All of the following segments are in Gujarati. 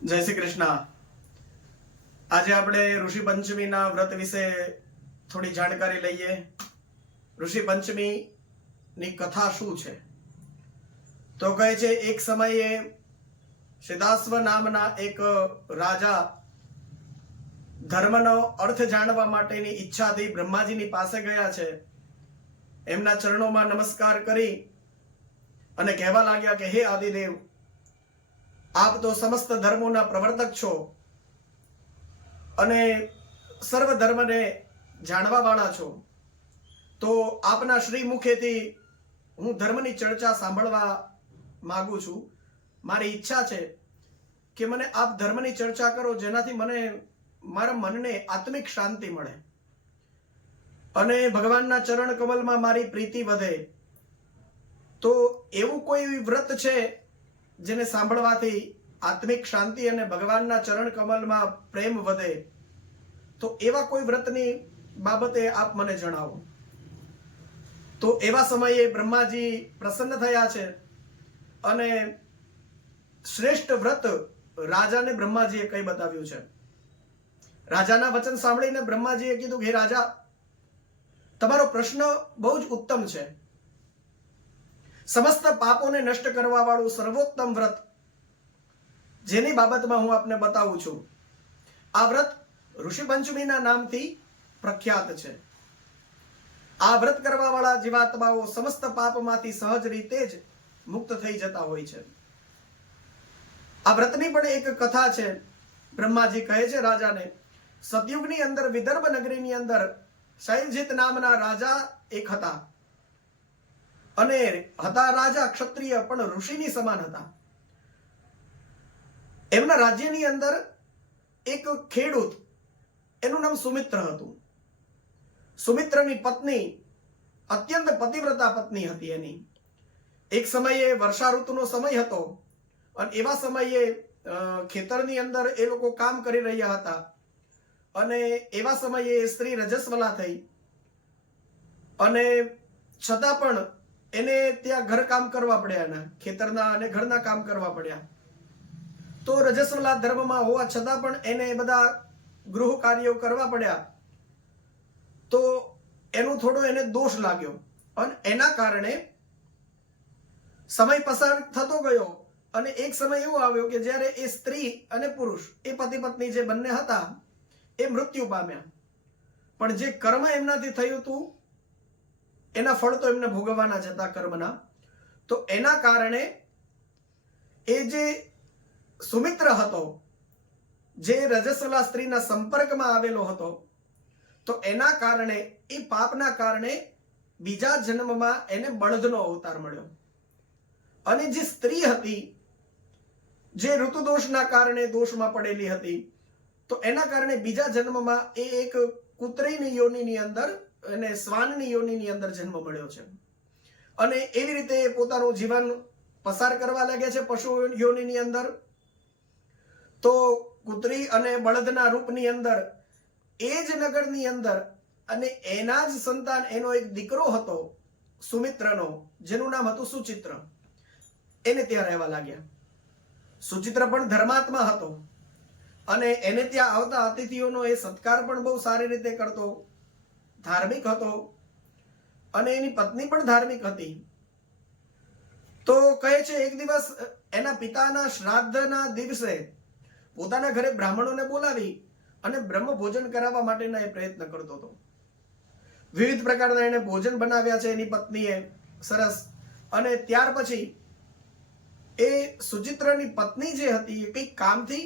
જય શ્રી કૃષ્ણ। આજે આપણે ઋષિ પંચમીના વ્રત વિશે થોડી જાણકારી લઈએ। ઋષિ પંચમીની કથા શું છે? તો કહે છે, એક સમયે સિદ્ધાશ્વ નામના એક રાજા ધર્મનો અર્થ જાણવા માટેની ઈચ્છાથી બ્રહ્માજીની પાસે ગયા છે। એમના ચરણોમાં નમસ્કાર કરી અને કહેવા લાગ્યા કે હે આદિદેવ, આપ તો સમસ્ત ધર્મોના પ્રવર્તક છો અને સર્વ ધર્મને જાણવા વાળા છો, તો આપના શ્રી મુખેથી હું ધર્મની ચર્ચા સાંભળવા માંગુ છું। મારી ઈચ્છા છે કે મને આપ ધર્મની ચર્ચા કરો, જેનાથી મને મારા મનને આત્મિક શાંતિ મળે અને ભગવાનના ચરણ કમલમાં મારી પ્રીતિ વધે। તો એવું કોઈ વ્રત છે જેને સાંભળવાથી આત્મિક શાંતિ અને ભગવાનના ચરણ કમલમાં પ્રેમ વધે? તો એવા કોઈ વ્રતની બાબતે આપ મને જણાવો। તો એવા સમયે બ્રહ્માજી પ્રસન્ન થયા છે અને શ્રેષ્ઠ વ્રત રાજાને બ્રહ્માજીએ કઈ બતાવ્યું છે। રાજાના વચન સાંભળીને બ્રહ્માજીએ કીધું, હે રાજા, તમારો પ્રશ્ન બહુ જ ઉત્તમ છે। સમસ્ત પાપોને નષ્ટ કરવા વાળું સર્વોત્તમ વ્રત જેની બાબતમાં હું આપને બતાવું છું, આ વ્રત ઋષિ પંચમીના નામથી પ્રખ્યાત છે। આ વ્રત કરવા વાળા જીવાત્માઓ સમસ્ત પાપમાંથી સહજ રીતે જ મુક્ત થઈ જતા હોય છે। આ વ્રતની પણ એક કથા છે। બ્રહ્માજી કહે છે રાજાને, સતયુગની અંદર વિદર્ભ નગરીની અંદર શૈલજીત નામના રાજા એક હતા અને હતા રાજા ક્ષત્રિય પણ ઋષિની સમાન હતા। એમના રાજ્યની અંદર એક ખેડૂત, એનું નામ સુમિત્ર હતું। સુમિત્રની પત્ની અત્યંત પતિવ્રતા પત્ની હતી એની। એક સમયે વર્ષા ઋતુનો સમય હતો અને એવા સમયે ખેતરની અંદર એ લોકો કામ કરી રહ્યા હતા અને એવા સમયે સ્ત્રી રજસ્વલા થઈ અને છતાં પણ એને ત્યાં ઘર કામ કરવા પડ્યા, એના ખેતરના અને ઘરના કામ કરવા પડ્યા। તો રજસ્વલા ધર્મમાં હોવા છતાં પણ એને બધા ગૃહ કાર્યો કરવા પડ્યા, તો એનું થોડો એને દોષ લાગ્યો અને એના કારણે સમય પસાર થતો ગયો અને એક સમય એવો આવ્યો કે જ્યારે એ સ્ત્રી અને પુરુષ, એ પતિ પત્ની જે બંને હતા, એ મૃત્યુ પામ્યા, પણ જે કર્મ એમનાથી થયું હતું એના ફળ તો એમને ભોગવવાના જ હતા કર્મના। તો એના કારણે એ જે સુમિત્ર હતો, જે રજસ્વલા સ્ત્રીના સંપર્કમાં આવેલો હતો, તો એના કારણે એ પાપના કારણે બીજા જન્મમાં એને બળદનો અવતાર મળ્યો અને જે સ્ત્રી હતી, જે ઋતુદોષના કારણે દોષમાં પડેલી હતી, તો એના કારણે બીજા જન્મમાં એ એક કૂતરીની યોનિની અંદર અને શ્વાનની યોનિની અંદર જન્મ મળ્યો છે અને એવી રીતે પોતાનું જીવન પસાર કરવા લાગ્યા છે પશુ યોનિની અંદર। તો કૂતરી અને બળદના રૂપની અંદર એ જ નગરની અંદર અને એના જ સંતાન, એનો એક દીકરો હતો સુમિત્રનો, જેનું નામ હતું સુચિત્ર, એને ત્યાં રહેવા લાગ્યા। સુચિત્ર પણ ધર્માત્મા હતો અને એને ત્યાં આવતા અતિથિઓનો એ સત્કાર પણ બહુ સારી રીતે કરતો, ધાર્મિક હતો અને એની પત્ની પણ ધાર્મિક હતી। તો કહે છે, એક દિવસ એના પિતાના શ્રાદ્ધના દિવસે પોતાના ઘરે બ્રાહ્મણોને બોલાવી અને બ્રહ્મ ભોજન કરાવવા માટેના એ પ્રયત્ન કરતો હતો। વિવિધ પ્રકારના એને ભોજન બનાવ્યા છે એની પત્નીએ, સરસ। અને ત્યાર પછી એ સુચિત્રની પત્ની જે હતી એ કંઈક કામથી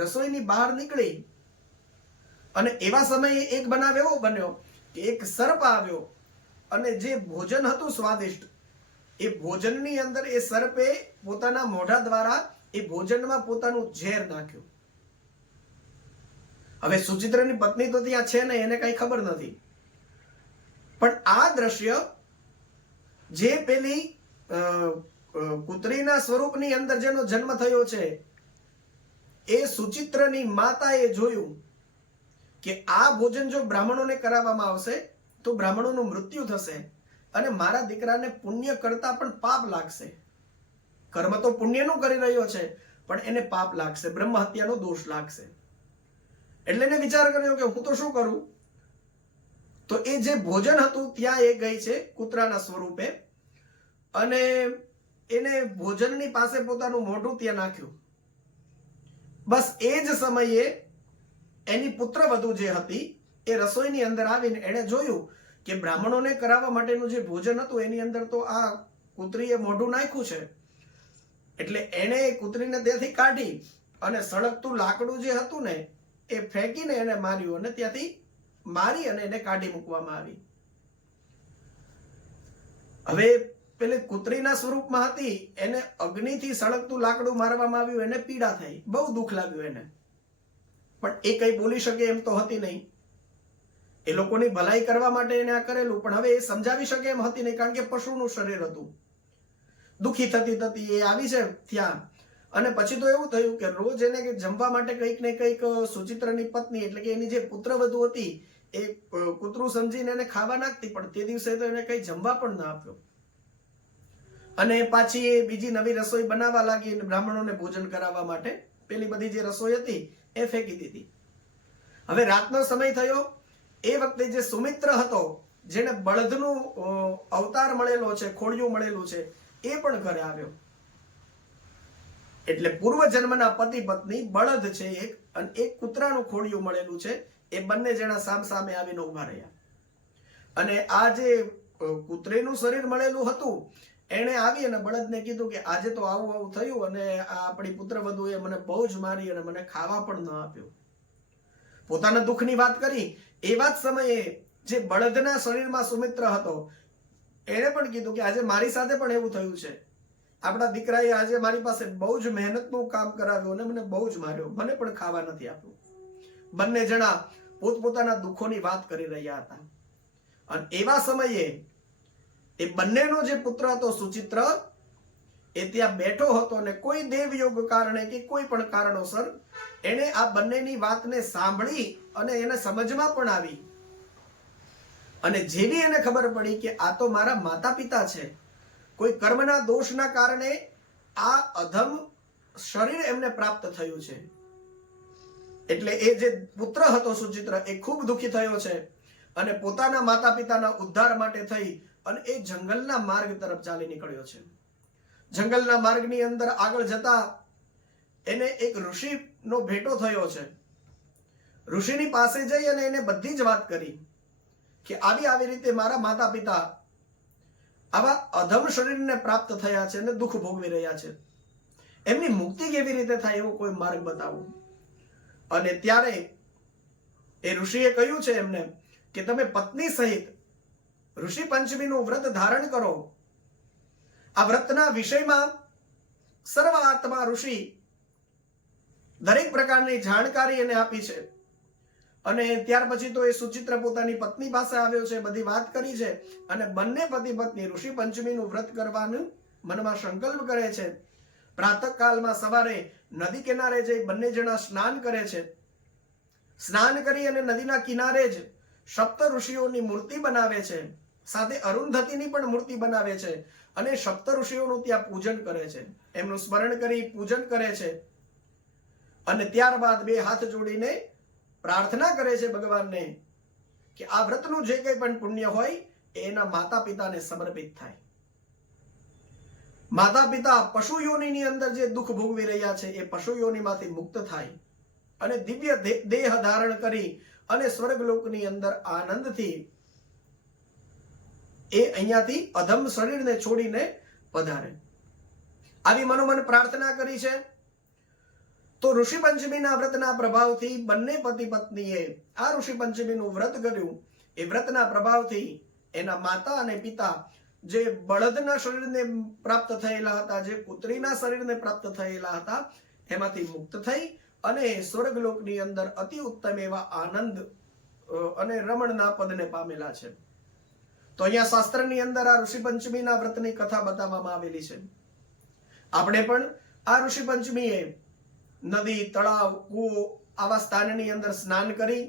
રસોઈની બહાર નીકળી અને એવા સમયે એક બનાવ એવો બન્યો કે એક સર્પ આવ્યો અને જે ભોજન હતું સ્વાદિષ્ટ, એ ભોજનની અંદર એ સર્પે પોતાના મોઢા દ્વારા એ ભોજનમાં પોતાનું ઝેર નાખ્યું। હવે સુચિત્રની પત્ની તો ત્યાં છે ને, એને કઈ ખબર નથી, પણ આ દ્રશ્ય જે પેલી કૂતરીના સ્વરૂપની અંદર જેનો જન્મ થયો છે, એ સુચિત્રની માતાએ જોયું કે આ ભોજન જો બ્રાહ્મણોને કરાવવામાં આવશે તો બ્રાહ્મણોનું મૃત્યુ થશે અને મારા દીકરાને પુણ્ય કરતા પણ પાપ લાગશે। કર્મ તો પુણ્યનું કરી રહ્યો છે, પણ એને પાપ લાગશે, બ્રહ્મ હત્યાનો દોષ લાગશે. એટલે એને વિચાર કર્યો કે હું તો શું કરું? તો એ જે ભોજન હતું ત્યાં એ ગઈ છે કૂતરાના સ્વરૂપે, અને એને ભોજનની પાસે પોતાનું મોઢું ત્યાં નાખ્યું. બસ એ જ સમયે એની પુત્રવધુ જે હતી એ રસોઈની અંદર આવીને એણે જોયું કે બ્રાહ્મણોને કરાવવા માટેનું જે ભોજન હતું એની અંદર તો આ કૂતરીએ મોઢું નાખ્યું છે. એટલે એણે કૂતરીને ત્યાંથી કાઢી અને સળગતું લાકડું જે હતું ને એ ફેંકીને એને માર્યું, અને ત્યાંથી મારી અને એને કાઢી મૂકવામાં આવી. હવે પેલે કૂતરીના સ્વરૂપમાં હતી, એને અગ્નિથી સળગતું લાકડું મારવામાં આવ્યું, એને પીડા થઈ, બહુ દુઃખ લાગ્યું એને, પણ એ કઈ બોલી શકે એમ તો હતી નહીં. એ લોકોની ભલાઈ કરવા માટે એને આ કરેલું, પણ હવે એ સમજાવી શકે એમ હતી નહીં, કારણ કે પશુનું શરીર હતું. દુઃખી થતી થતી એ આવી છે ત્યાં, અને પછી તો એવું થયું કે રોજ એને જમવા માટે કંઈક ને કંઈક સુચિત્રની પત્ની એટલે કે એની જે પુત્રવધુ હતી એ કૂતરું સમજીને એને ખાવા નાખતી, પણ તે દિવસે તો એને કંઈ જમવા પણ ના આપ્યો. અને પાછી એ બીજી નવી રસોઈ બનાવવા લાગી બ્રાહ્મણોને ભોજન કરાવવા માટે. પેલી બધી જે રસોઈ હતી એ ફેંકી દીધી. હવે રાતનો સમય થયો. એ વખતે જે સુમિત્ર હતો, જેને બળદનું અવતાર મળેલો છે, ખોડિયું મળેલું છે, એ પણ ઘરે આવ્યો. એટલે પૂર્વ જન્મના પતિ પત્ની બળદ છે એક, અને એક કૂતરાનું ખોડિયું મળેલું છે, એ બંને જણા સામ સામે આવીને ઉભા રહ્યા. અને આ જે કૂતરેનું શરીર મળેલું હતું એણે આવી અને બળદને કીધું કે આજે તો આવું આવું થયું, અને આ આપણી પુત્રવધુએ મને બહુ જ મારી અને મને ખાવા પણ ન આપ્યું. પોતાના દુઃખની વાત કરી. એવા જ સમયે જે બળદના શરીરમાં સુમિત્ર હતો એણે પણ કીધું કે આજે મારી સાથે પણ એવું થયું છે. આપણા દીકરાએ આજે મારી પાસે બહુ જ મહેનતનું કામ કરાવ્યું અને મને બહુ જ માર્યો, મને પણ ખાવા નથી આપ્યું. બંને જણા પોતપોતાના દુઃખોની વાત કરી રહ્યા હતા. અને એવા સમયે એ બંનેનો જે પુત્ર હતો સુચિત્ર, એ ત્યાં બેઠો હતો, અને કોઈ દેવયોગ કારણે કે કોઈ પણ કારણોસર એણે આ બંનેની વાતને સાંભળી અને એને સમજમાં પણ આવી. અને જેવી એને ખબર પડી કે આ તો મારા માતા પિતા છે, કોઈ કર્મના દોષના કારણે આ અધમ શરીર એમને પ્રાપ્ત થયું છે. એટલે એ જે પુત્ર હતો સુચિત્ર એ ખૂબ દુઃખી થયો છે, અને પોતાના માતા પિતાના ઉદ્ધાર માટે થઈ અને એ જંગલના માર્ગ તરફ ચાલી નીકળ્યો છે. જંગલના માર્ગની અંદર આગળ જતા એને એક ઋષિનો ભેટો થયો છે. ઋષિની પાસે જઈ અને એને બધી જ વાત કરી કે આવી રીતે મારા માતા પિતા આવા અધમ શરીરને પ્રાપ્ત થયા છે અને દુઃખ ભોગવી રહ્યા છે, એમની મુક્તિ કેવી રીતે થાય એવો કોઈ માર્ગ બતાવો. અને ત્યારે એ ઋષિએ કહ્યું છે એમને કે તમે પત્ની સહિત ઋષિ પંચમીનું વ્રત ધારણ કરો. આ વ્રતના વિષયમાં સર્વ આત્મા ઋષિ દરેક પ્રકારની જાણકારી એને આપી છે. અને ત્યાર પછી તો એ સુચિત્ર પોતાની પત્ની પાસે આવ્યો છે, બધી વાત કરી છે, અને બંને પતિ પત્ની ઋષિ પંચમીનું વ્રત કરવાનું મનમાં સંકલ્પ કરે છે. પ્રાતઃકાલમાં સવારે નદી કિનારે જઈ બંને જણા સ્નાન કરે છે. સ્નાન કરી અને નદીના કિનારે જ સપ્ત ઋષિઓની મૂર્તિ બનાવે છે, સાથે અરુંધતીની પણ મૂર્તિ બનાવે છે, અને સપ્ત ઋષિઓનું ત્યાં પૂજન કરે છે, એમનું સ્મરણ કરી પૂજન કરે છે. અને ત્યારબાદ બે હાથ જોડીને પ્રાર્થના કરે છે ભગવાનને કે આ વ્રતનું જે કંઈ પણ પુણ્ય હોય એ એના માતા પિતાને સમર્પિત થાય. માતા પિતા પશુ યોનિની અંદર જે દુઃખ ભોગવી રહ્યા છે એ પશુ યોનિમાંથી મુક્ત થાય અને દિવ્ય દેહ ધારણ કરી અને સ્વર્ગલોકની અંદર આનંદથી એ અહીંયાથી અધમ શરીરને છોડીને પધારે. આવી મનોમન પ્રાર્થના કરી છે. તો ઋષિ પંચમીના વ્રતના પ્રભાવથી બંને પતિ પત્નીએ આ ઋષિ પંચમીનું વ્રત કર્યું. એ વ્રતના પ્રભાવથી એના માતા અને પિતા જે બળદના શરીરને પ્રાપ્ત થયેલા હતા, જે પુત્રીના શરીરને પ્રાપ્ત થયેલા હતા, એમાંથી મુક્ત થઈ અને સ્વર્ગલોકની અંદર અતિ ઉત્તમ એવા આનંદ અને રમણના પદને પામેલા છે. તો અહીંયા શાસ્ત્રની અંદર આ ઋષિ પંચમીના વ્રતની કથા બતાવવામાં આવેલી છે. આપણે પણ આ ઋષિ પંચમીએ નદી, તળાવ, કૂવો આવા સ્થાનની અંદર સ્નાન કરી,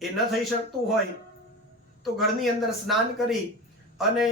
એ ન થઈ શકતું હોય તો ઘરની અંદર સ્નાન કરી અને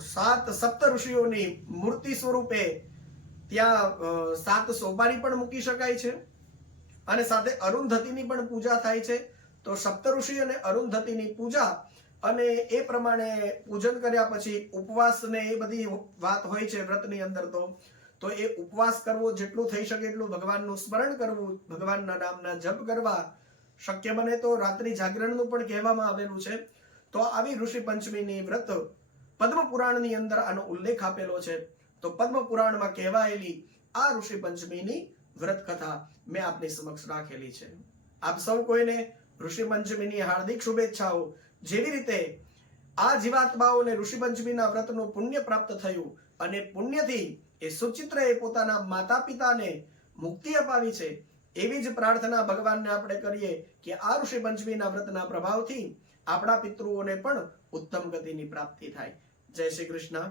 સપ્ત ઋષિઓની મૂર્તિ સ્વરૂપે ત્યાં 7 સોપારી પણ મૂકી શકાય છે અને સાથે અરુંધતીની પણ પૂજા થાય છે. તો સપ્તઋષિ અને અરુંધતીની પૂજા અને એ પ્રમાણે પૂજન કર્યા પછી ઉપવાસ ને એ બધી વાત હોય છે વ્રતની અંદર. તો એ ઉપવાસ કરવો, જેટલું થઈ શકે એટલું ભગવાનનું સ્મરણ કરવું, ભગવાનના નામના જપ કરવા, શક્ય બને તો રાત્રિ જાગરણનું પણ કહેવામાં આવેલું છે. તો આવી ઋષિ પંચમીની વ્રત પદ્મ પુરાણની અંદર આનો ઉલ્લેખ આપેલો છે. તો પદ્મ પુરાણમાં કહેવાયેલી આ ઋષિ પંચમીની વ્રત કથા મેં આપની સમક્ષ રાખેલી છે. આપ સૌ કોઈને ઋષિ પંચમીની હાર્દિક શુભેચ્છાઓ. જેવી રીતે આ જીવાત્માઓને ઋષિ પંચમીના વ્રતનું પુણ્ય પ્રાપ્ત થયું અને પુણ્યથી એ સુચિત્રએ પોતાના માતા પિતાને મુક્તિ અપાવી છે, એવી જ પ્રાર્થના ભગવાનને આપણે કરીએ કે આ ઋષિ પંચમીના વ્રતના પ્રભાવથી આપણા પિતૃઓને પણ ઉત્તમ ગતિની પ્રાપ્તિ થાય. જય શ્રી કૃષ્ણ.